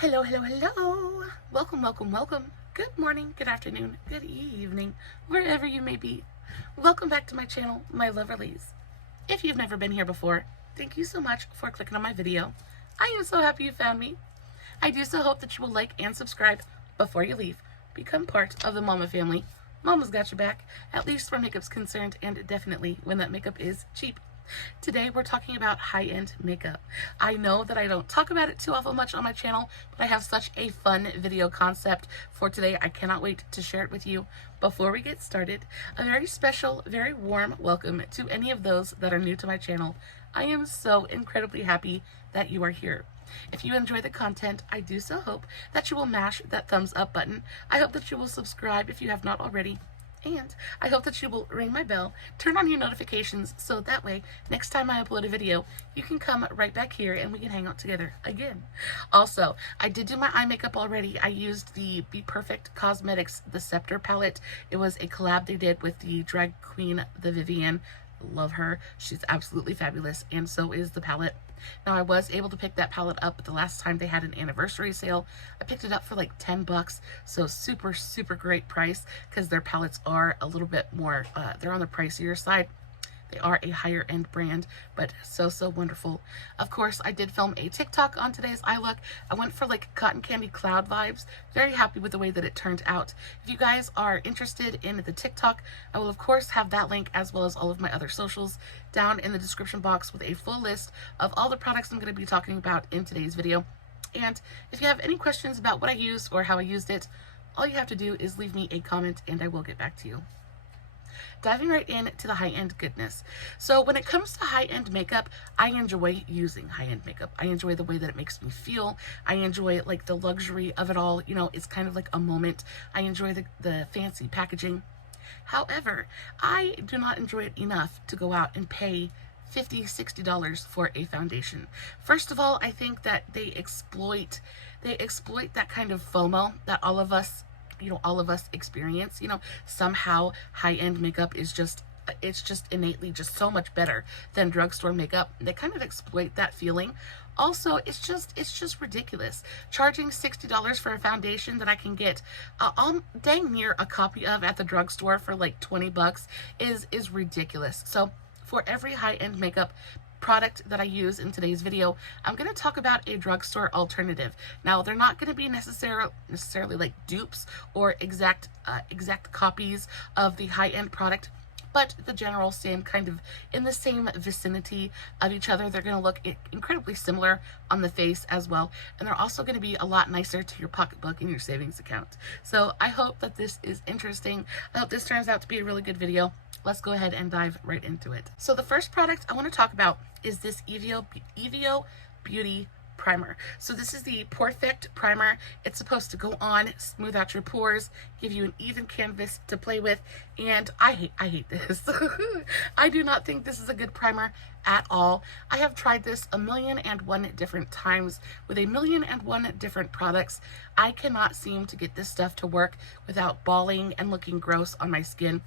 Hello, hello, hello. Welcome, welcome, welcome. Good morning, good afternoon, good evening, wherever you may be. Welcome back to my channel, my lovelies. If you've never been here before, thank you so much for clicking on my video. I am so happy you found me. I do so hope that you will like and subscribe before you leave. Become part of the Mama family. Mama's got your back, at least where makeup's concerned, and definitely when that makeup is cheap. Today we're talking about high-end makeup. I know that I don't talk about it too awful much on my channel, but I have such a fun video concept for today. I cannot wait to share it with you. Before we get started, a very special, very warm welcome to any of those that are new to my channel. I am so incredibly happy that you are here. If you enjoy the content, I do so hope that you will mash that thumbs up button. I hope that you will subscribe if you have not already. And I hope that you will ring my bell, turn on your notifications, so that way, next time I upload a video, you can come right back here and we can hang out together again. Also, I did do my eye makeup already. I used the Be Perfect Cosmetics, the Scepter palette. It was a collab they did with the drag queen, the Vivienne. Love her. She's absolutely fabulous, and so is the palette. Now, I was able to pick that palette up the last time they had an anniversary sale. I picked it up for like 10 bucks, so super, super great price because their palettes are a little bit more, they're on the pricier side. They are a higher end brand, but so, so wonderful. Of course, I did film a TikTok on today's eye look. I went for like cotton candy cloud vibes. Very happy with the way that it turned out. If you guys are interested in the TikTok, I will of course have that link as well as all of my other socials down in the description box with a full list of all the products I'm going to be talking about in today's video. And if you have any questions about what I used or how I used it, all you have to do is leave me a comment and I will get back to you. Diving right into the high-end goodness. So when it comes to high-end makeup, I enjoy using high-end makeup. I enjoy the way that it makes me feel. I enjoy like the luxury of it all. You know, it's kind of like a moment. I enjoy the fancy packaging. However, I do not enjoy it enough to go out and pay $50, $60 for a foundation. First of all, I think that they exploit that kind of FOMO that all of us experience. Somehow high-end makeup is it's just innately just so much better than drugstore makeup. They kind of exploit that feeling. Also, it's just ridiculous. Charging $60 for a foundation that I can get dang near a copy of at the drugstore for like 20 bucks is ridiculous. So for every high-end makeup product that I use in today's video, I'm going to talk about a drugstore alternative. Now, they're not going to be necessarily like dupes or exact copies of the high-end product, but the general same kind of in the same vicinity of each other. They're going to look incredibly similar on the face as well, and they're also going to be a lot nicer to your pocketbook and your savings account. So I hope that this is interesting. I hope this turns out to be a really good video. Let's go ahead and dive right into it. So the first product I want to talk about is this Evio Beauty Primer. So this is the pore-fect primer. It's supposed to go on, smooth out your pores, give you an even canvas to play with, and I hate this. I do not think this is a good primer at all. I have tried this 1,000,001 different times with 1,000,001 different products. I cannot seem to get this stuff to work without balling and looking gross on my skin.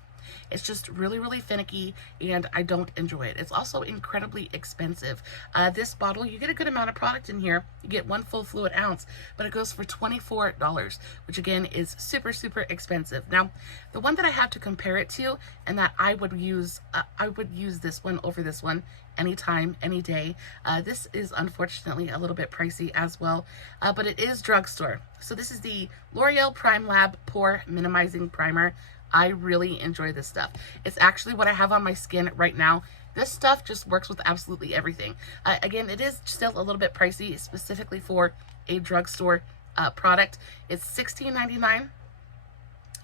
It's just really, really finicky, and I don't enjoy it. It's also incredibly expensive. This bottle, you get a good amount of product in here. You get one full fluid ounce, but it goes for $24, which again is super, super expensive. Now, the one that I have to compare it to, and that I would use this one over this one anytime, any day. This is unfortunately a little bit pricey as well, but it is drugstore. So this is the L'Oreal Prime Lab Pore Minimizing Primer. I really enjoy this stuff. It's actually what I have on my skin right now. This stuff just works with absolutely everything. Again, it is still a little bit pricey, specifically for a drugstore product. It's $16.99.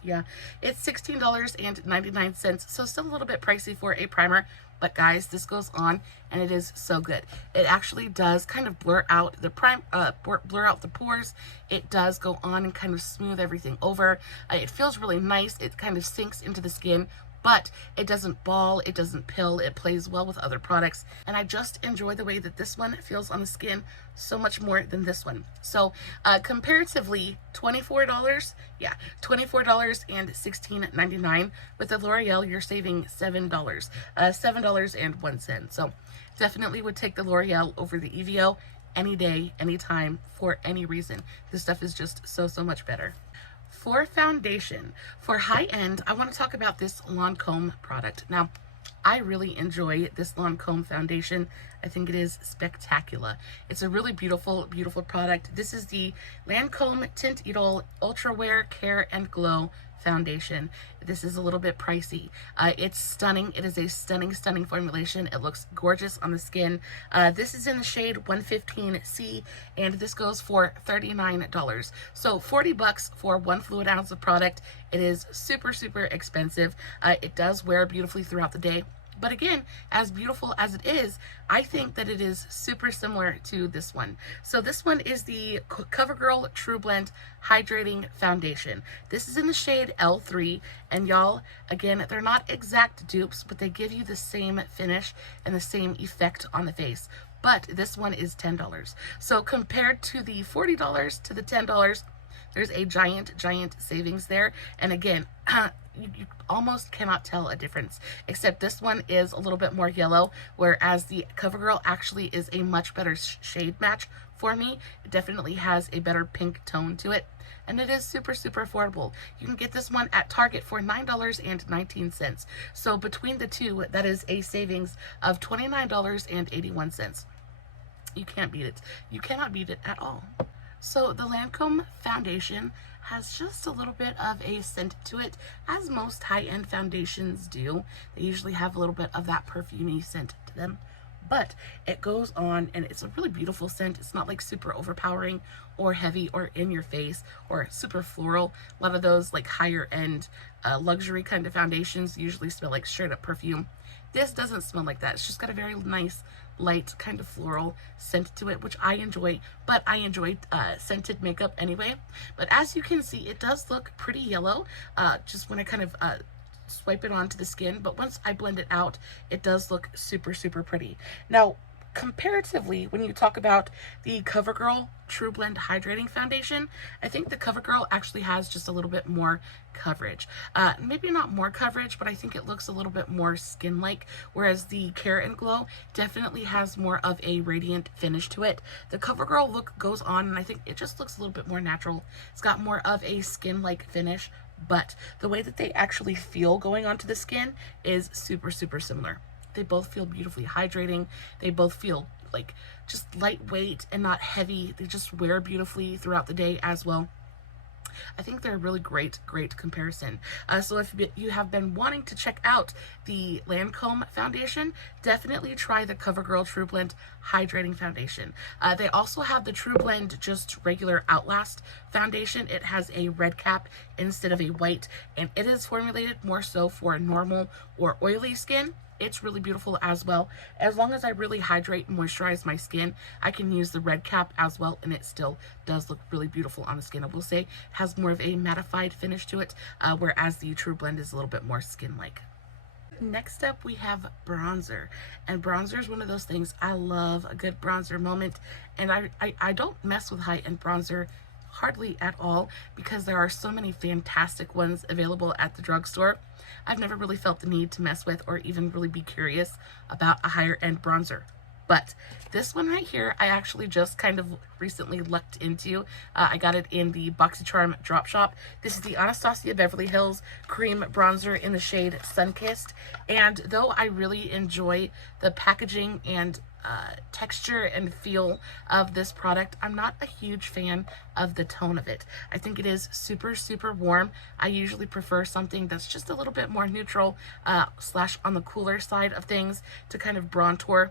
Yeah, it's $16.99, so still a little bit pricey for a primer. But guys, this goes on and it is so good. It actually does kind of blur out the blur out the pores. It does go on and kind of smooth everything over. It feels really nice. It kind of sinks into the skin, but it doesn't ball, it doesn't pill, it plays well with other products, and I just enjoy the way that this one feels on the skin so much more than this one. So comparatively, $24, yeah, $24 and $16.99. With the L'Oreal, you're saving $7, $7.01. So definitely would take the L'Oreal over the Evio any day, anytime, for any reason. This stuff is just so, so much better. For foundation, for high end, I want to talk about this Lancôme product. Now, I really enjoy this Lancôme foundation. I think it is spectacular. It's a really beautiful, beautiful product. This is the Lancôme Tint Idole Ultra Wear Care and Glow foundation. This is a little bit pricey. It's stunning. It is a stunning, stunning formulation. It looks gorgeous on the skin. This is in the shade 115C, and this goes for $39. So 40 bucks for 1 fluid ounce of product. It is super, super expensive. It does wear beautifully throughout the day. But again, as beautiful as it is, I think that it is super similar to this one. So this one is the Covergirl trublend Hydrating Foundation. This is in the shade L3, and y'all, again, they're not exact dupes, but they give you the same finish and the same effect on the face. But this one is $10. So compared to the $40 to the $10, there's a giant, giant savings there. And again, you almost cannot tell a difference, except this one is a little bit more yellow, whereas the Covergirl actually is a much better shade match for me. It definitely has a better pink tone to it, and it is super, super affordable. You can get this one at Target for $9.19. So between the two, that is a savings of $29.81. You can't beat it. You cannot beat it at all. So the Lancôme foundation has just a little bit of a scent to it, as most high-end foundations do. They usually have a little bit of that perfumey scent to them, but it goes on and it's a really beautiful scent. It's not like super overpowering or heavy or in your face or super floral. A lot of those like higher end luxury kind of foundations usually smell like straight up perfume. This doesn't smell like that. It's just got a very nice, light kind of floral scent to it, which I enjoy, but I enjoy scented makeup anyway. But as you can see, it does look pretty yellow just when I kind of swipe it onto the skin, but once I blend it out, it does look super, super pretty. Now, comparatively, when you talk about the Covergirl trublend Hydrating Foundation, I think the Covergirl actually has just a little bit more coverage. Maybe not more coverage, but I think it looks a little bit more skin-like, whereas the Care and Glow definitely has more of a radiant finish to it. The Covergirl look goes on, and I think it just looks a little bit more natural. It's got more of a skin-like finish, but the way that they actually feel going onto the skin is super, super similar. They both feel beautifully hydrating. They both feel like just lightweight and not heavy. They just wear beautifully throughout the day as well. I think they're a really great, great comparison. So if you have been wanting to check out the Lancôme foundation, definitely try the Covergirl trublend Hydrating Foundation. They also have the trublend just regular Outlast foundation. It has a red cap instead of a white, and it is formulated more so for normal or oily skin. It's really beautiful as well. As long as I really hydrate and moisturize my skin, I can use the red cap as well, and it still does look really beautiful on the skin. I will say it has more of a mattified finish to it, whereas the trublend is a little bit more skin-like. Next up, we have bronzer, and bronzer is one of those things. I love a good bronzer moment, and I don't mess with high-end bronzer hardly at all, because there are so many fantastic ones available at the drugstore. I've never really felt the need to mess with or even really be curious about a higher end bronzer. But this one right here, I actually just kind of recently lucked into. I got it in the BoxyCharm drop shop. This is the Anastasia Beverly Hills Cream Bronzer in the shade Sunkissed. And though I really enjoy the packaging and texture and feel of this product, I'm not a huge fan of the tone of it. I think it is super, super warm. I usually prefer something that's just a little bit more neutral, slash on the cooler side of things to kind of bronzer,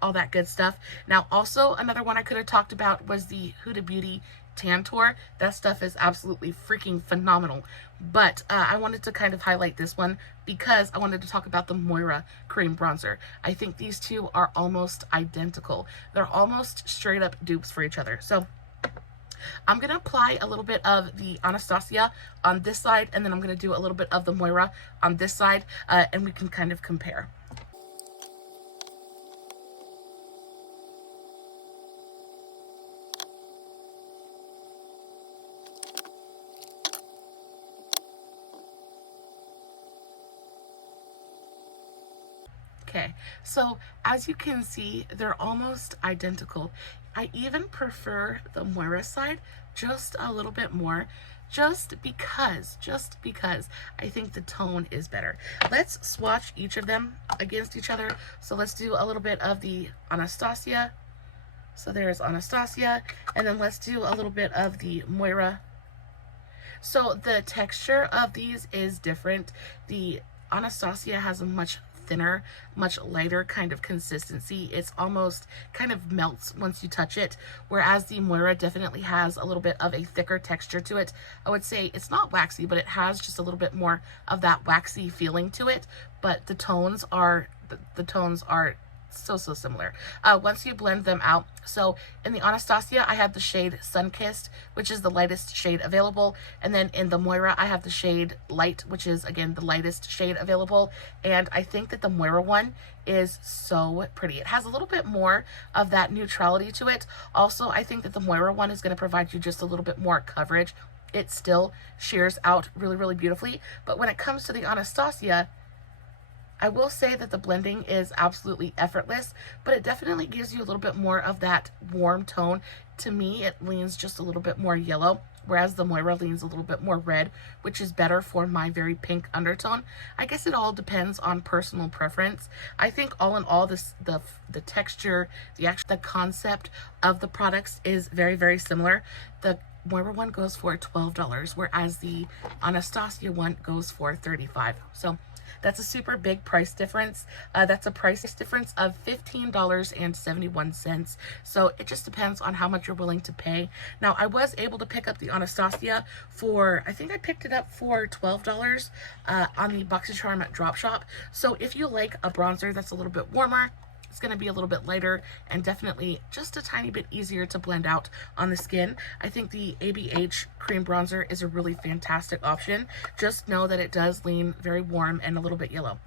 all that good stuff. Now, also another one I could have talked about was the Huda Beauty Tantour. That stuff is absolutely freaking phenomenal. But I wanted to kind of highlight this one because I wanted to talk about the Moira cream bronzer. I think these two are almost identical. They're almost straight up dupes for each other. So I'm going to apply a little bit of the Anastasia on this side, and then I'm going to do a little bit of the Moira on this side, and we can kind of compare. Okay, so as you can see, they're almost identical. I even prefer the Moira side just a little bit more, just because I think the tone is better. Let's swatch each of them against each other. So let's do a little bit of the Anastasia. So there's Anastasia, and then let's do a little bit of the Moira. So the texture of these is different. The Anastasia has a much thinner, much lighter kind of consistency. It's almost kind of melts once you touch it, whereas the Moira definitely has a little bit of a thicker texture to it. I would say it's not waxy, but it has just a little bit more of that waxy feeling to it, but the tones are so similar once you blend them out. So in the Anastasia, I have the shade Sunkissed, which is the lightest shade available, and then in the Moira, I have the shade Light, which is again the lightest shade available. And I think that the Moira one is so pretty. It has a little bit more of that neutrality to it. Also, I think that the Moira one is going to provide you just a little bit more coverage. It still shears out really beautifully, but when it comes to the Anastasia, I will say that the blending is absolutely effortless, but it definitely gives you a little bit more of that warm tone. To me, it leans just a little bit more yellow, whereas the Moira leans a little bit more red, which is better for my very pink undertone. I guess it all depends on personal preference. I think all in all, the texture, the concept of the products is very similar. The Moira one goes for $12, whereas the Anastasia one goes for $35. So that's a super big price difference. That's a price difference of $15.71. So it just depends on how much you're willing to pay. Now, I was able to pick up the Anastasia for, I think I picked it up for $12 on the BoxyCharm drop shop. So if you like a bronzer that's a little bit warmer, it's going to be a little bit lighter and definitely just a tiny bit easier to blend out on the skin, I think the ABH cream bronzer is a really fantastic option. Just know that it does lean very warm and a little bit yellow.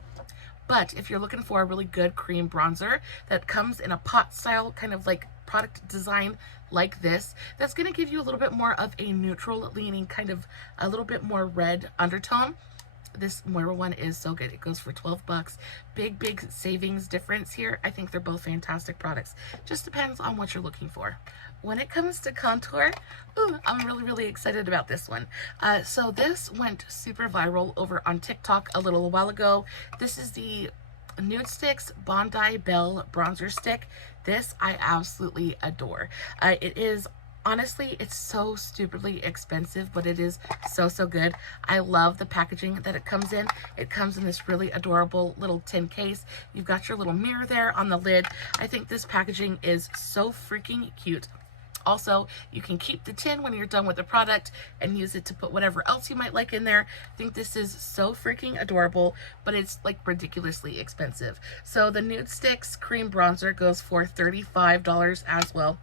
But if you're looking for a really good cream bronzer that comes in a pot style kind of like product design like this, that's going to give you a little bit more of a neutral leaning, kind of a little bit more red undertone, this Moira one is so good. It goes for 12 bucks. Big savings difference here. I think they're both fantastic products. Just depends on what you're looking for. When it comes to contour, I'm really excited about this one. So this went super viral over on TikTok a little while ago. This is the Nude Stix Bondi Belle Bronzer Stick. This I absolutely adore. It is honestly, it's so stupidly expensive, but it is so good. I love the packaging that it comes in. It comes in this really adorable little tin case. You've got your little mirror there on the lid. I think this packaging is so freaking cute. Also, you can keep the tin when you're done with the product and use it to put whatever else you might like in there. I think this is so freaking adorable, but it's like ridiculously expensive. So the Nude Stix cream bronzer goes for $35 as well.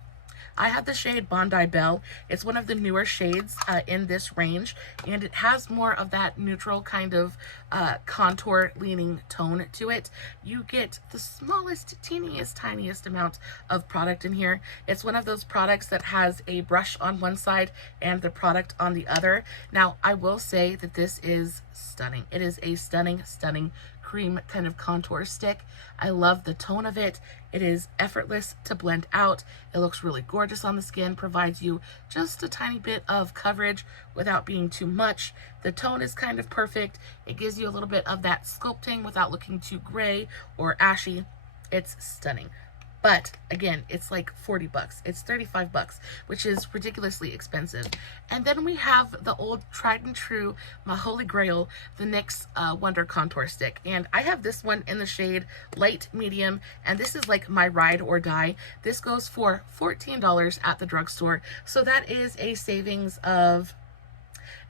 I have the shade Bondi Belle. It's one of the newer shades in this range, and it has more of that neutral kind of contour leaning tone to it. You get the smallest, tiniest amount of product in here. It's one of those products that has a brush on one side and the product on the other. Now, I will say that this is stunning. It is a stunning cream kind of contour stick. I love the tone of it. It is effortless to blend out. It looks really gorgeous on the skin, provides you just a tiny bit of coverage without being too much. The tone is kind of perfect. It gives you a little bit of that sculpting without looking too gray or ashy. It's stunning. But again, it's like 40 bucks. It's 35 bucks, which is ridiculously expensive. And then we have the old tried and true, my holy grail, the NYX Wonder Contour Stick. And I have this one in the shade light medium, and this is like my ride or die. This goes for $14 at the drugstore. So that is a savings of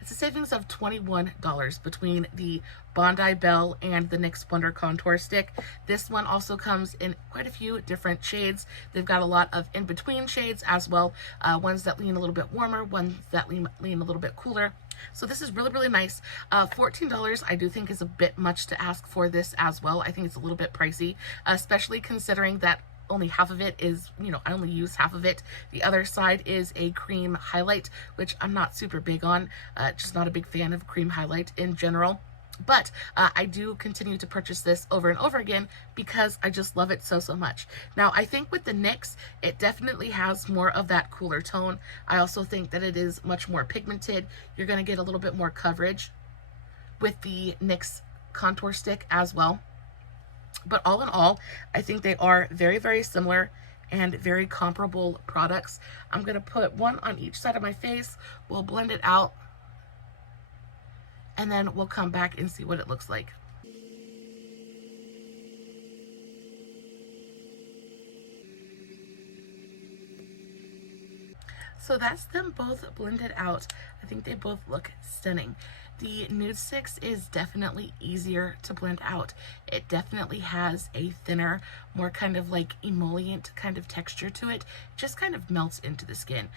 $21 between the Bondi Belle and the NYX Wonder Contour Stick. This one also comes in quite a few different shades. They've got a lot of in-between shades as well. Ones that lean a little bit warmer, ones that lean a little bit cooler. So this is really nice. $14 I do think is a bit much to ask for this as well. I think it's a little bit pricey, especially considering that only half of it is, I only use half of it. The other side is a cream highlight, which I'm not super big on. Just not a big fan of cream highlight in general. But I do continue to purchase this over and over again because I just love it so, so much. Now, I think with the NYX, it definitely has more of that cooler tone. I also think that it is much more pigmented. You're going to get a little bit more coverage with the NYX contour stick as well. But all in all, I think they are very, very similar and very comparable products. I'm going to put one on each side of my face. We'll blend it out, and then we'll come back and see what it looks like. So that's them both blended out. I think they both look stunning. The Nude Stix is definitely easier to blend out. It definitely has a thinner, more kind of like emollient kind of texture to it. It just kind of melts into the skin.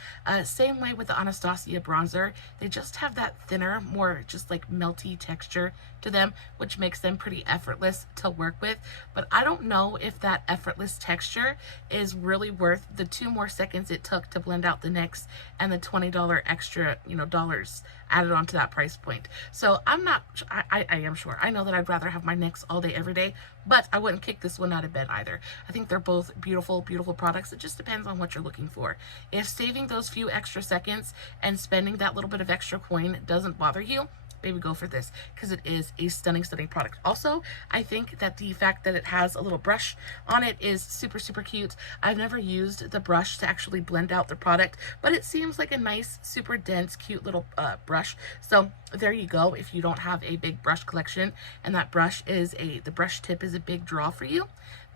Same way with the Anastasia bronzer. They just have that thinner, more just like melty texture to them, which makes them pretty effortless to work with. But I don't know if that effortless texture is really worth the 2 more seconds it took to blend out the NYX and the $20 extra, dollars added onto that price point. So I'm not, I am sure. I know that I'd rather have my NYX all day, every day, but I wouldn't kick this one out of bed either. I think they're both beautiful, beautiful products. It just depends on what you're looking for. If saving those few extra seconds and spending that little bit of extra coin doesn't bother you, baby, go for this, because it is a stunning, stunning product. Also, I think that the fact that it has a little brush on it is super, super cute. I've never used the brush to actually blend out the product, but it seems like a nice, super dense, cute little brush. So there you go. If you don't have a big brush collection and that brush is the brush tip is a big draw for you,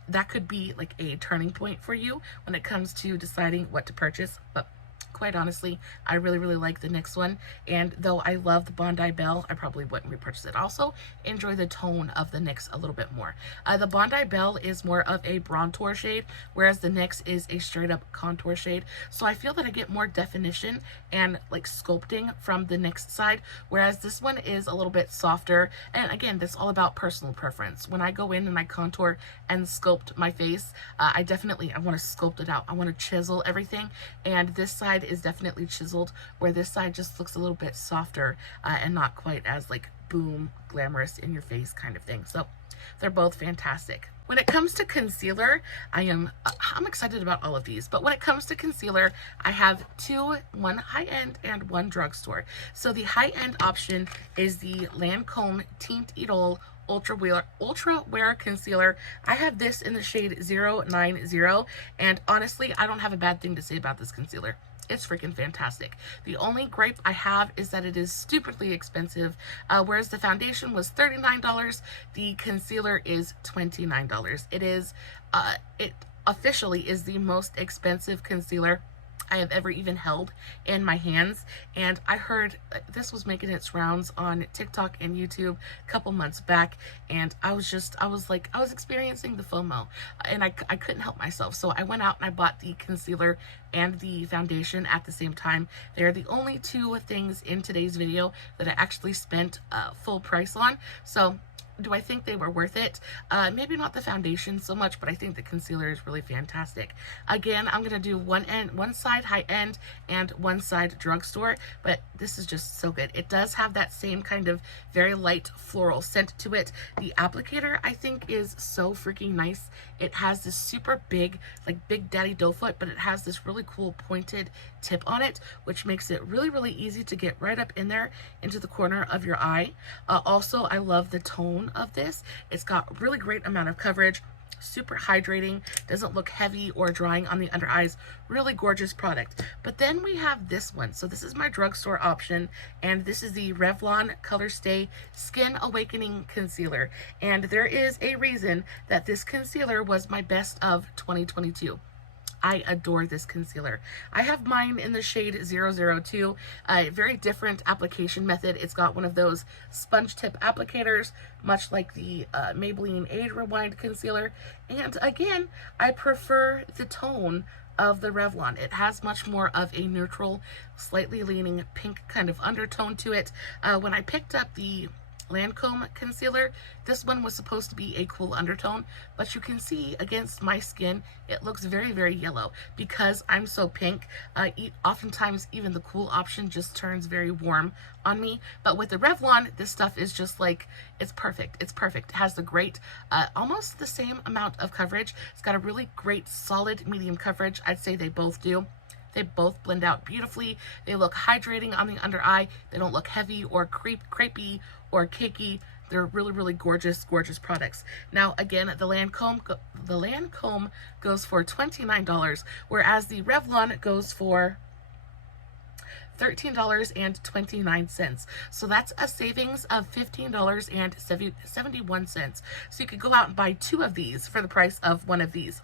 that could be like a turning point for you when it comes to deciding what to purchase. But quite honestly, I really, really like the NYX one, and though I love the Bondi Belle, I probably wouldn't repurchase it. Also, enjoy the tone of the NYX a little bit more. The Bondi Belle is more of a bronzer shade, whereas the NYX is a straight up contour shade. So I feel that I get more definition and like sculpting from the NYX side, whereas this one is a little bit softer. And again, that's all about personal preference. When I go in and I contour and sculpt my face, I want to sculpt it out. I want to chisel everything, and this side is definitely chiseled, where this side just looks a little bit softer and not quite as like boom glamorous in your face kind of thing. So they're both fantastic. When it comes to concealer, I'm excited about all of these, but when it comes to concealer, I have one high-end and one drugstore. So the high-end option is the Lancôme Teint Idole Ultra Wear Concealer. I have this in the shade 090, and honestly, I don't have a bad thing to say about this concealer. It's freaking fantastic. The only gripe I have is that it is stupidly expensive. Whereas the foundation was $39, the concealer is $29. It officially is the most expensive concealer I have ever even held in my hands. And I heard this was making its rounds on TikTok and YouTube a couple months back, and I was experiencing the FOMO, and I couldn't help myself. So I went out and I bought the concealer and the foundation at the same time. They're the only 2 things in today's video that I actually spent full price on. So do I think they were worth it? Maybe not the foundation so much, but I think the concealer is really fantastic. Again, I'm going to do one side high-end and one side drugstore, but this is just so good. It does have that same kind of very light floral scent to it. The applicator, I think, is so freaking nice. It has this super big, like Big Daddy doe foot, but it has this really cool pointed tip on it, which makes it really, really easy to get right up in there into the corner of your eye. Also, I love the tone of this. It's got really great amount of coverage, super hydrating, doesn't look heavy or drying on the under eyes. Really gorgeous product. But then we have this one. So this is my drugstore option, and this is the Revlon Color Stay Skin Awakening Concealer. And there is a reason that this concealer was my best of 2022. I adore this concealer. I have mine in the shade 002, a very different application method. It's got one of those sponge tip applicators, much like the Maybelline Age Rewind concealer. And again, I prefer the tone of the Revlon. It has much more of a neutral, slightly leaning pink kind of undertone to it. When I picked up the Lancôme concealer. This one was supposed to be a cool undertone, but you can see against my skin, it looks very, very yellow because I'm so pink. Oftentimes, even the cool option just turns very warm on me. But with the Revlon, this stuff is just like, it's perfect. It's perfect. It has the great, almost the same amount of coverage. It's got a really great solid medium coverage. I'd say they both do. They both blend out beautifully. They look hydrating on the under eye. They don't look heavy or crepey or cakey. They're really, really gorgeous, gorgeous products. Now, again, the Lancôme goes for $29, whereas the Revlon goes for $13.29. So that's a savings of $15.71. So you could go out and buy 2 of these for the price of 1 of these.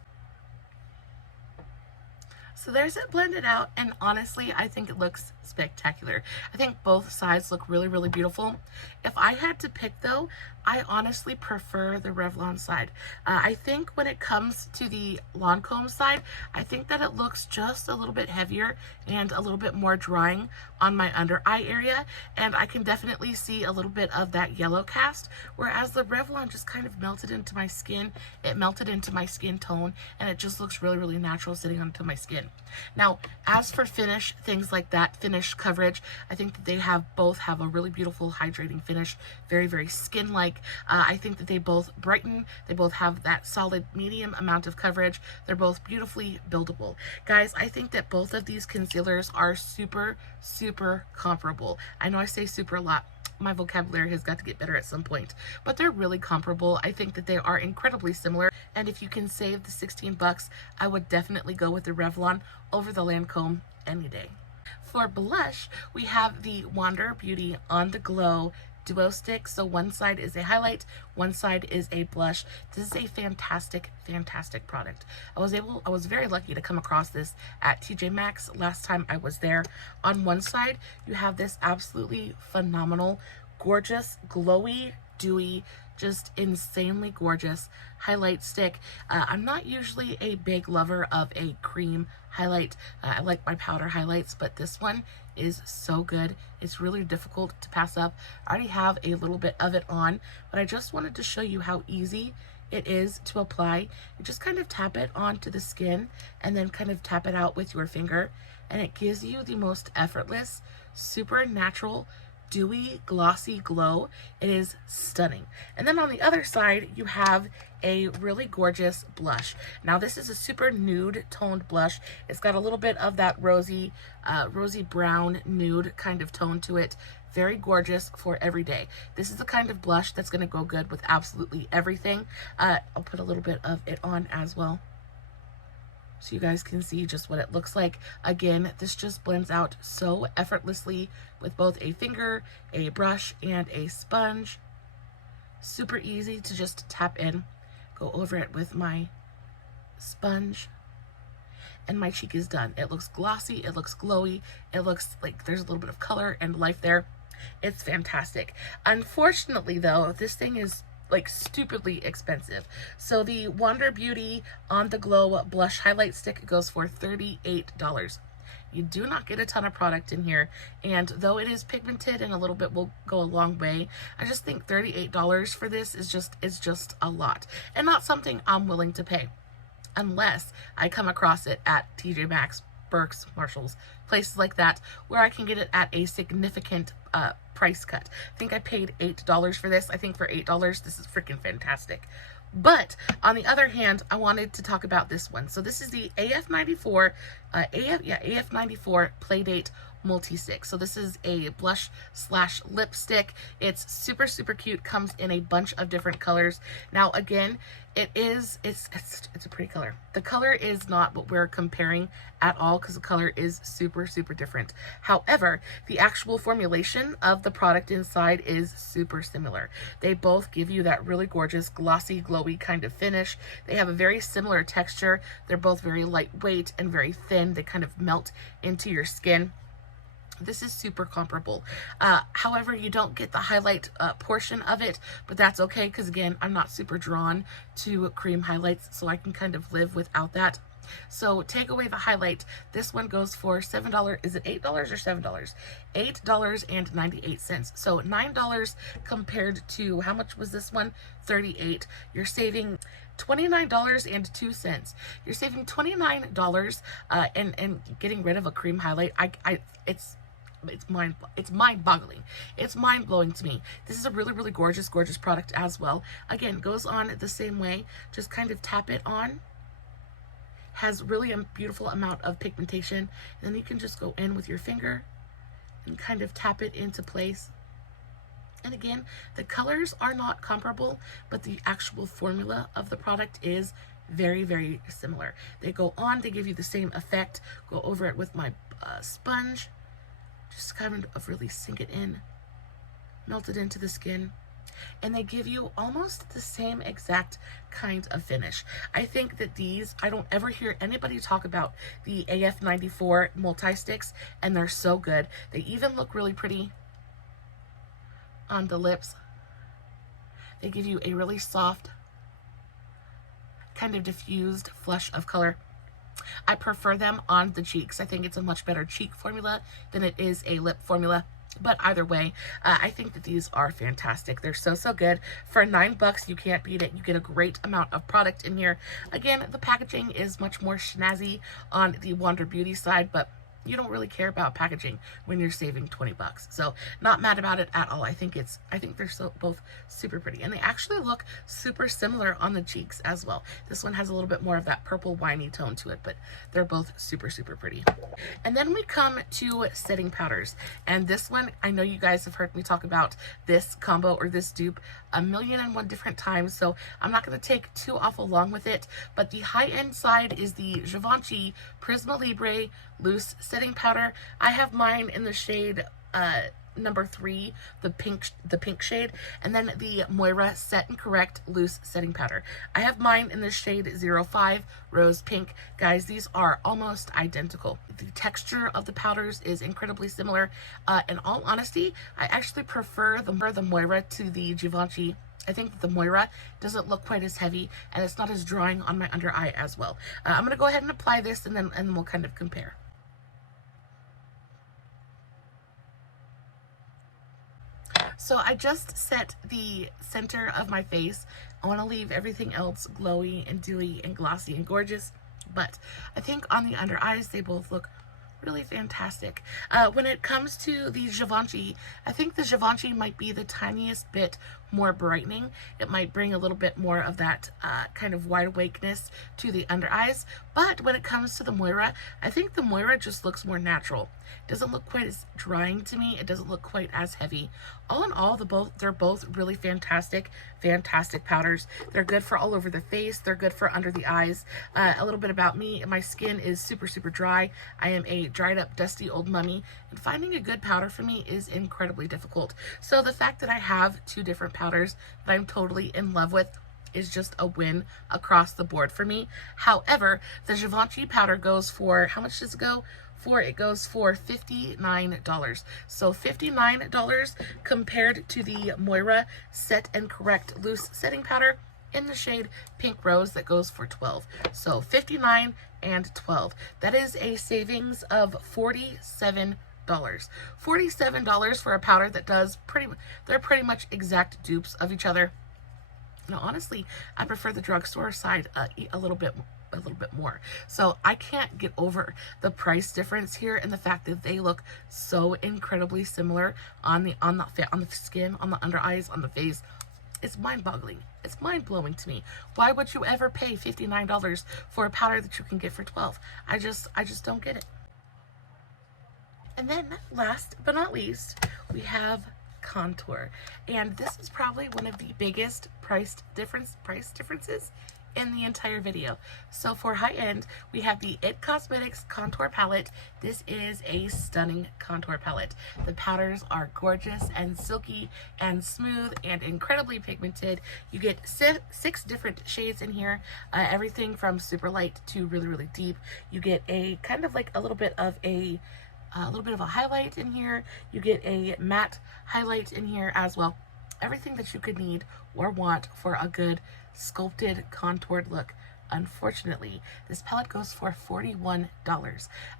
So there's it blended out, and honestly, I think it looks spectacular. I think both sides look really, really beautiful. If I had to pick though, I honestly prefer the Revlon side. I think when it comes to the Lancôme side, I think that it looks just a little bit heavier and a little bit more drying on my under eye area, and I can definitely see a little bit of that yellow cast, whereas the Revlon just kind of melted into my skin. It melted into my skin tone, and it just looks really, really natural sitting onto my skin. Now, as for finish, things like that, finish coverage, I think that they both have a really beautiful hydrating finish, very, very skin-like. I think that they both brighten, they both have that solid medium amount of coverage. They're both beautifully buildable. Guys, I think that both of these concealers are super, super comparable. I know I say super a lot. My vocabulary has got to get better at some point, but they're really comparable. I think that they are incredibly similar, and if you can save the 16 bucks, I would definitely go with the Revlon over the Lancôme any day. For blush, we have the Wander Beauty On The Glow Duo Stick. So one side is a highlight, one side is a blush. This is a fantastic, fantastic product. I was very lucky to come across this at TJ Maxx last time I was there. On one side, you have this absolutely phenomenal, gorgeous, glowy, dewy, just insanely gorgeous highlight stick. I'm not usually a big lover of a cream highlight. I like my powder highlights, but this one is so good. It's really difficult to pass up. I already have a little bit of it on, but I just wanted to show you how easy it is to apply. You just kind of tap it onto the skin and then kind of tap it out with your finger, and it gives you the most effortless, super natural, dewy, glossy glow. It is stunning. And then on the other side, you have a really gorgeous blush. Now this is a super nude toned blush. It's got a little bit of that rosy brown nude kind of tone to it. Very gorgeous for every day. This is the kind of blush that's going to go good with absolutely everything. I'll put a little bit of it on as well, so you guys can see just what it looks like. Again, this just blends out so effortlessly with both a finger, a brush, and a sponge. Super easy to just tap in, go over it with my sponge, and my cheek is done. It looks glossy, it looks glowy, it looks like there's a little bit of color and life there. It's fantastic. Unfortunately though, this thing is like stupidly expensive. So the Wander Beauty On The Glow Blush Highlight Stick goes for $38. You do not get a ton of product in here, and though it is pigmented and a little bit will go a long way, I just think $38 for this is just a lot, and not something I'm willing to pay unless I come across it at TJ Maxx, Burke's, Marshall's, places like that, where I can get it at a significant price cut. I think I paid $8 for this. I think for $8, this is freaking fantastic. But on the other hand, I wanted to talk about this one. So this is the AF94 Playdate Multi-Stick. So this is a blush slash lipstick. It's super, super cute. Comes in a bunch of different colors. Now again, it's a pretty color. The color is not what we're comparing at all, because the color is super, super different. However, the actual formulation of the product inside is super similar. They both give you that really gorgeous, glossy, glowy kind of finish. They have a very similar texture. They're both very lightweight and very thin. They kind of melt into your skin. This is super comparable. However, you don't get the highlight portion of it, but that's okay, because again, I'm not super drawn to cream highlights, so I can kind of live without that. So take away the highlight. This one goes for $7. Is it $8 or $7? $8.98. So $9 compared to, how much was this one? $38. You're saving $29.02. You're saving $29 and getting rid of a cream highlight. It's mind-boggling. It's mind-blowing to me. This is a really gorgeous product as well. Again, goes on the same way. Just kind of tap it on. Has really a beautiful amount of pigmentation. And then you can just go in with your finger and kind of tap it into place. And again, the colors are not comparable, but the actual formula of the product is very similar. They go on, they give you the same effect. Go over it with my sponge. Just kind of really sink it in, melt it into the skin, and they give you almost the same exact kind of finish. I think that these, I don't ever hear anybody talk about the AF94 multi-sticks, and they're so good. They even look really pretty on the lips. They give you a really soft, kind of diffused flush of color. I prefer them on the cheeks. I think it's a much better cheek formula than it is a lip formula. But either way, I think that these are fantastic. They're so good. For $9, you can't beat it. You get a great amount of product in here. Again, the packaging is much more snazzy on the Wander Beauty side, but you don't really care about packaging when you're saving $20. So not mad about it at all. I think they're both super pretty, and they actually look super similar on the cheeks as well. This one has a little bit more of that purple winey tone to it, but they're both super pretty. And then we come to setting powders, and this one, I know you guys have heard me talk about this combo or this dupe a million and one different times, so I'm not going to take too awful long with it. But the high-end side is the Givenchy Prisme Libre Loose Setting Powder. I have mine in the shade number 3, the pink shade, and then the Moira Set and Correct Loose Setting Powder. I have mine in the shade 05 Rose Pink. Guys, these are almost identical. The texture of the powders is incredibly similar. In all honesty, I actually prefer the Moira to the Givenchy. I think that the Moira doesn't look quite as heavy, and it's not as drying on my under eye as well. I'm going to go ahead and apply this, and then we'll kind of compare. So I just set the center of my face. I want to leave everything else glowy and dewy and glossy and gorgeous, but I think on the under eyes they both look really fantastic. When it comes to the Givenchy, I think the Givenchy might be the tiniest bit more brightening. It might bring a little bit more of that kind of wide awakeness to the under eyes. But when it comes to the Moira, I think the Moira just looks more natural. It doesn't look quite as drying to me. It doesn't look quite as heavy. All in all, they're both really fantastic powders. They're good for all over the face. They're good for under the eyes. A little bit about me: my skin is super dry. I am a dried up, dusty old mummy, and finding a good powder for me is incredibly difficult. So the fact that I have 2 different powders that I'm totally in love with is just a win across the board for me. However, the Givenchy powder goes for, how much does it go for? It goes for $59. So $59 compared to the Moira Set and Correct Loose Setting Powder in the shade Pink Rose that goes for $12. So $59 and $12. That is a savings of $47. $47 for a powder that does they're pretty much exact dupes of each other. Now, honestly, I prefer the drugstore side a little bit more. So I can't get over the price difference here, and the fact that they look so incredibly similar on the skin, on the under eyes, on the face. It's mind-boggling. It's mind-blowing to me. Why would you ever pay $59 for a powder that you can get for $12? I just don't get it. And then last but not least, we have contour, and this is probably one of the biggest price differences in the entire video. So for high end, we have the It Cosmetics contour palette. This is a stunning contour palette. The powders are gorgeous and silky and smooth and incredibly pigmented. You get 6 different shades in here, everything from super light to really deep. You get a kind of like a little bit of a highlight in here. You get a matte highlight in here as well. Everything that you could need or want for a good sculpted, contoured look. unfortunately, this palette goes for $41.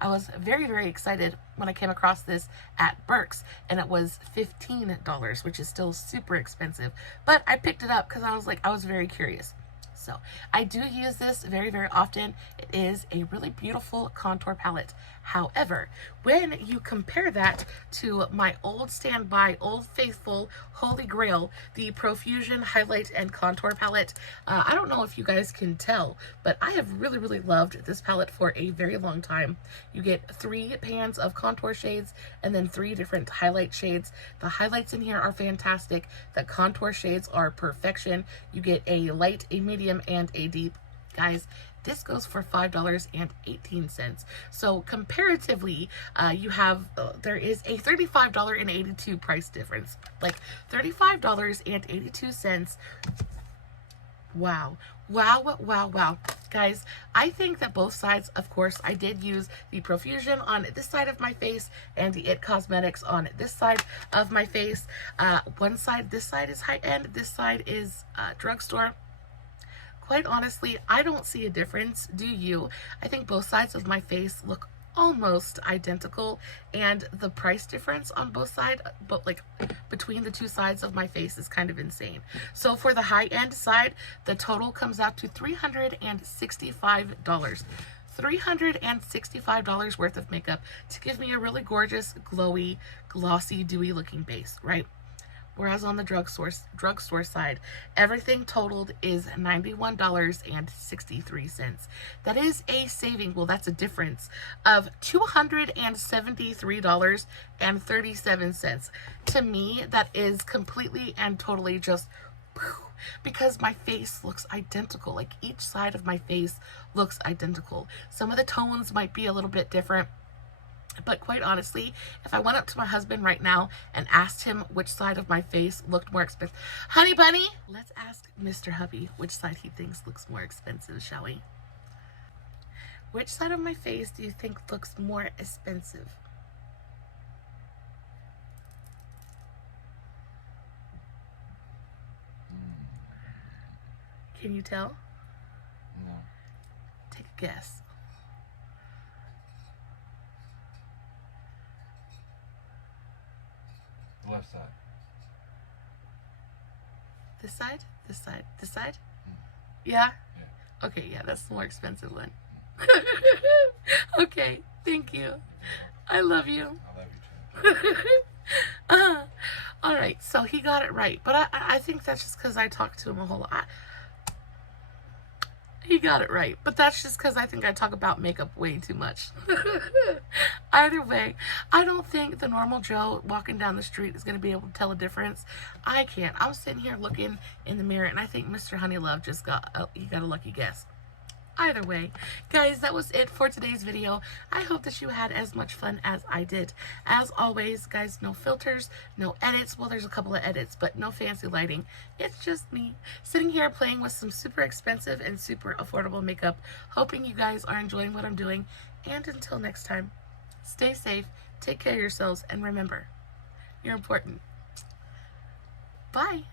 I was very, very excited when I came across this at Burke's, and it was $15, which is still super expensive. But I picked it up because I was very curious. So I do use this very, very often. It is a really beautiful contour palette. However, when you compare that to my old standby, old faithful, holy grail, the Profusion highlight and contour palette, I don't know if you guys can tell, but I have really, really loved this palette for a very long time. You get 3 pans of contour shades and then 3 different highlight shades. The highlights in here are fantastic. The contour shades are perfection. You get a light, a medium, and a deep. Guys, this goes for $5.18. So comparatively, you have, there is a $35.82 price difference. Like $35.82. Wow. Wow, wow, wow. Guys, I think that both sides, of course, I did use the Profusion on this side of my face and the It Cosmetics on this side of my face. This side is high-end, this side is drugstore. Quite honestly, I don't see a difference. Do you? I think both sides of my face look almost identical, and the price difference on both sides, but like between the two sides of my face, is kind of insane. So for the high-end side, the total comes out to $365. $365 worth of makeup to give me a really gorgeous, glowy, glossy, dewy looking base, right? Whereas on the drugstore side, everything totaled is $91.63. That is a saving, well, that's a difference of $273.37. To me, that is completely and totally just because my face looks identical. Like each side of my face looks identical. Some of the tones might be a little bit different. But quite honestly, if I went up to my husband right now and asked him which side of my face looked more expensive, honey bunny, let's ask Mr. Hubby which side he thinks looks more expensive, shall we? Which side of my face do you think looks more expensive? Can you tell? No. Take a guess. Left side. This side? This side? This side? Mm. Yeah? Yeah. Okay, yeah, that's the more expensive one. Okay, thank you. I love you. I love you too. All right, so he got it right, but I think that's just because I talked to him a whole lot. He got it right, but that's just because I think I talk about makeup way too much. Either way, I don't think the normal Joe walking down the street is going to be able to tell a difference. I can't. I'm sitting here looking in the mirror, and I think Mr. Honeylove just got a lucky guess. Either way, guys, that was it for today's video. I hope that you had as much fun as I did. As always, guys, no filters, no edits. Well, there's a couple of edits, but no fancy lighting. It's just me sitting here playing with some super expensive and super affordable makeup, hoping you guys are enjoying what I'm doing. And until next time, stay safe, take care of yourselves, and remember, you're important. Bye.